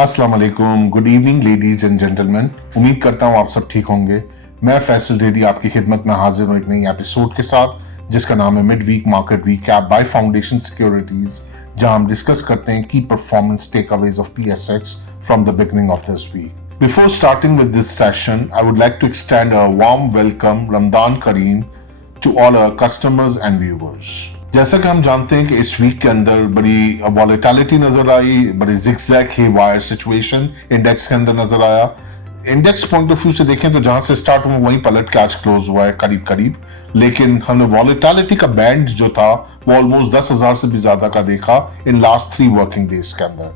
अस्सलाम वालेकुम, good evening ladies and gentleman. उम्मीद करता हूँ आप सब ठीक होंगे। मैं फैसल रेडी आपकी खिदमत में हाजिर हूँ एक नई एपिसोड के साथ जिसका नाम है mid week market recap by Foundation Securities, जहां हम डिस्कस करते हैं की performance takeaways of PSX from the beginning of this week. Before starting with this session, I would like to extend a warm welcome, Ramadan Kareem, to all our customers and viewers. जैसा कि हम जानते हैं कि इस week के अंदर बड़ी वॉलेटिलिटी नजर आई, बड़ी जिगजैग हे वायर सिचुएशन इंडेक्स के अंदर नजर आया। इंडेक्स पॉइंट ऑफ व्यू से देखें तो जहां से स्टार्ट हुआ वहीं पलट के आज क्लोज हुआ है करीब करीब, लेकिन हमने वॉलेटिलिटी का बैंड जो था वो ऑलमोस्ट 10,000 से भी ज्यादा का देखा इन लास्ट 3 वर्किंग डेज के अंदर।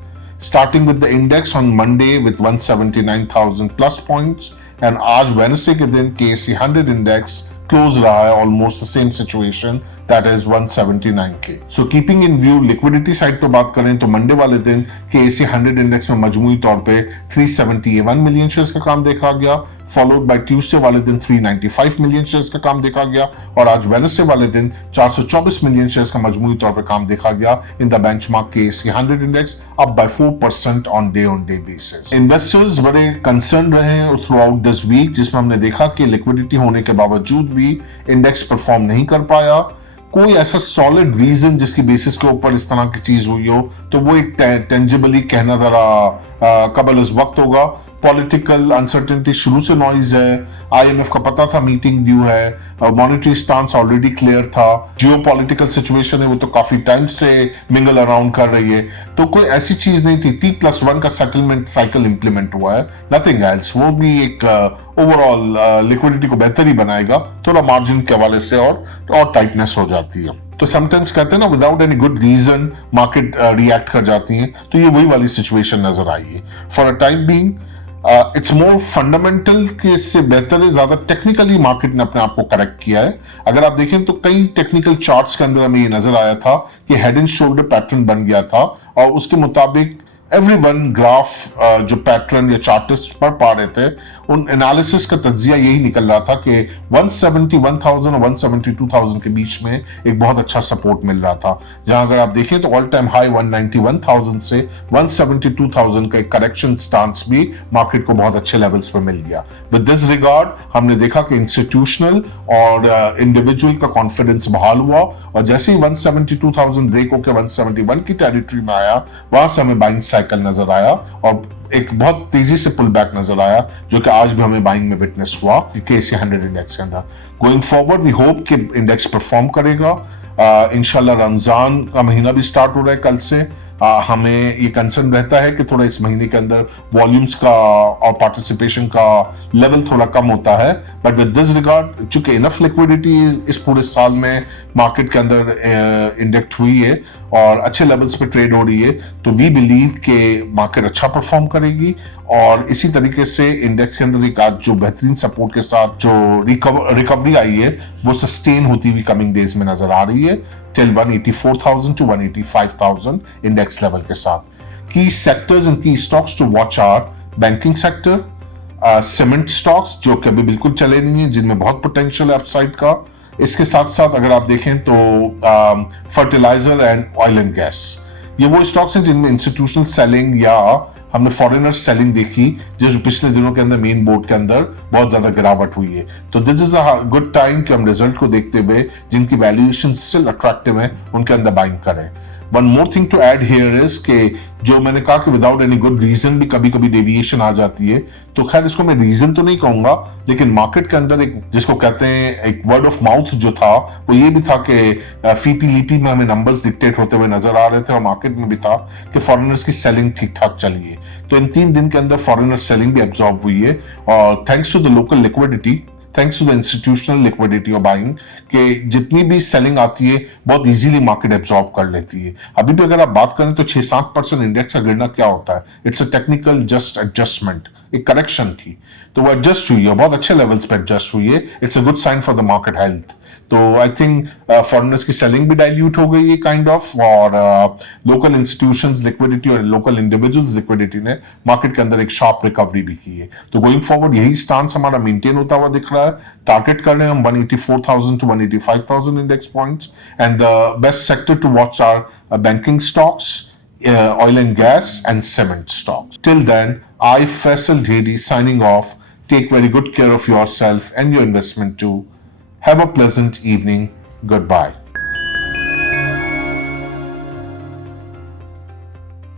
Starting with the index on Monday with 179,000 plus points, and आज वेडनेसडे के दिन KSE 100 index close रहा है almost the same situation, that is 179K. So keeping in view liquidity side पे बात करें तो मंडे वाले दिन KSE 100 index में मजमूई तौर पे 371 मिलियन शेयर्स का काम देखा गया, फॉलोड बाय ट्यूसडे वाले दिन 395 मिलियन शेयर्स का काम देखा गया, और आज वेडनेसडे वाले दिन 424 मिलियन शेयर्स का मजमूई तौर पे काम देखा गया in the benchmark KSE 100 index, up by 4% on day basis. Investors बड़े कंसर्न रहे हैं थ्रू आउट दिस वीक, जिसमें हमने देखा कि लिक्विडिटी होने के बावजूद भी इंडेक्स परफॉर्म नहीं कर पाया। कोई ऐसा सॉलिड रीजन जिसकी बेसिस के ऊपर इस तरह की चीज हुई हो तो वो एक टेंजिबली कहना जरा कबल इस वक्त होगा। पॉलिटिकल अनसर्टेनिटी शुरू से नॉइज है, IMF का पता था मीटिंग ड्यू है, मॉनेटरी स्टांस ऑलरेडी क्लियर था, जियोपॉलिटिकल सिचुएशन है वो तो काफी टाइम से मिंगल अराउंड कर रही है, तो कोई ऐसी चीज नहीं थी। T+1 का सेटलमेंट साइकिल इंप्लीमेंट हुआ है, नथिंग एल्स। वो भी एक ओवरऑल लिक्विडिटी को बेहतर ही बनाएगा, थोड़ा मार्जिन के हवाले से और टाइटनेस हो जाती है। तो समटाइम्स कहते हैं ना without any good reason market react कर जाती है, तो ये वही वाली सिचुएशन नजर आई है। For a time being it's more fundamental के इससे बेहतर है, ज्यादा टेक्निकली मार्केट ने अपने आप को करेक्ट किया है। अगर आप देखें तो कई टेक्निकल चार्ट्स के अंदर हमें ये नजर आया था कि हेड एंड शोल्डर पैटर्न बन गया था, और उसके मुताबिक एवरीवन ग्राफ जो पैटर्न या चार्टिस्ट पढ़ पा रहे थे उन एनालिसिस का तज्जिया यही निकल रहा था कि 171,000 और 172,000 के बीच में एक बहुत अच्छा सपोर्ट मिल रहा था, जहां अगर आप देखें तो ऑल टाइम हाई 191,000 से 172,000 का एक करेक्शन स्टांस भी मार्केट को बहुत अच्छे लेवल्स पे मिल गया। विद दिस रिगार्ड हमने देखा कि इंस्टीट्यूशनल और इंडिविजुअल का कॉन्फिडेंस बहाल हुआ, और जैसे ही 172,000 ब्रेक होकर 171 की टेरिटरी में आया वहां से हमें बाइंग साइकिल नजर आया और एक बहुत तेजी से पुल बैक नजर आया, जो कि आज भी हमें बाइंग में विटनेस हुआ KSE 100 इंडेक्स के अंदर। गोइंग फॉरवर्ड वी होप कि इंडेक्स परफॉर्म करेगा। इंशाल्लाह रमजान का महीना भी स्टार्ट हो रहा है कल से। हमें ये कंसर्न रहता है कि थोड़ा इस महीने के अंदर वॉल्यूम्स का और पार्टिसिपेशन का लेवल थोड़ा कम होता है, बट विद दिस रिगार्ड चूंकि इनफ लिक्विडिटी इस पूरे साल में मार्केट के अंदर इंजेक्ट हुई है और अच्छे लेवल्स पे ट्रेड हो रही है, तो वी बिलीव कि मार्केट अच्छा परफॉर्म करेगी। और इसी तरीके से इंडेक्स के अंदर एक आज जो बेहतरीन सपोर्ट के साथ जो रिकवरी आई है वो सस्टेन होती हुई कमिंग डेज में नजर आ रही है टिल 184,000 to 185,000 इंडेक्स लेवल के साथ। Key sectors and key stocks to watch are banking sector, cement stocks जो कि अभी बिल्कुल चले नहीं है, जिनमें बहुत पोटेंशियल है अपसाइड का। इसके साथ साथ अगर आप देखें तो fertiliser and oil and gas, ये वो स्टॉक्स हैं जिनमें इंस्टीट्यूशनल सेलिंग या हमने फॉरेनर सेलिंग देखी, जो पिछले दिनों के अंदर मेन बोर्ड के अंदर बहुत ज्यादा गिरावट हुई है। तो this is a good time कि हम रिजल्ट को देखते हुए जिनकी वैल्यूएशन स्टिल अट्रैक्टिव है उनके अंदर बाइंग करें। One more thing to add here is कि जो मैंने कहा कि विदाउट एनी गुड रीजन भी कभी कभी डेविएशन आ जाती है, तो खैर इसको मैं रीजन तो नहीं कहूंगा, लेकिन मार्केट के अंदर एक जिसको कहते हैं एक वर्ड ऑफ माउथ जो था वो ये भी था कि फीपी लीपी में हमें नंबर्स डिक्टेट होते हुए नजर आ रहे थे, और मार्केट में भी था कि फॉरेनर्स की सेलिंग ठीक ठाक चली है। तो इन 3 दिन के अंदर फॉरेनर सेलिंग भी एब्जॉर्ब हुई है, और thanks to the local liquidity, thanks to the institutional liquidity और बाइंग, के जितनी भी सेलिंग आती है बहुत इजीली मार्केट एब्जॉर्ब कर लेती है। अभी भी अगर आप बात करें तो 6-7% इंडेक्स का गिरना क्या होता है, it's a technical just adjustment, एक करेक्शन थी तो वो एडजस्ट हुई है, बहुत अच्छे लेवल्स पे एडजस्ट हुई है। It's a good sign for the market health. तो आई थिंक फॉरेनर्स की सेलिंग भी डाइल्यूट हो गई है काइंड ऑफ, और लोकल इंस्टीट्यूशंस लिक्विडिटी और लोकल इंडिविजुअल्स लिक्विडिटी ने मार्केट के अंदर एक शार्प रिकवरी भी की है। तो गोइंग फॉरवर्ड यही स्टांस हमारा मेंटेन होता हुआ दिख रहा है। टारगेट कर रहे हैं हम 184,000 to 185,000 index points, and the best sector to watch are banking stocks, oil and gas, and cement stocks. Till then, I, Faisal Dedi, signing off. Take very good care of yourself and your investment too. Have a pleasant evening. Goodbye.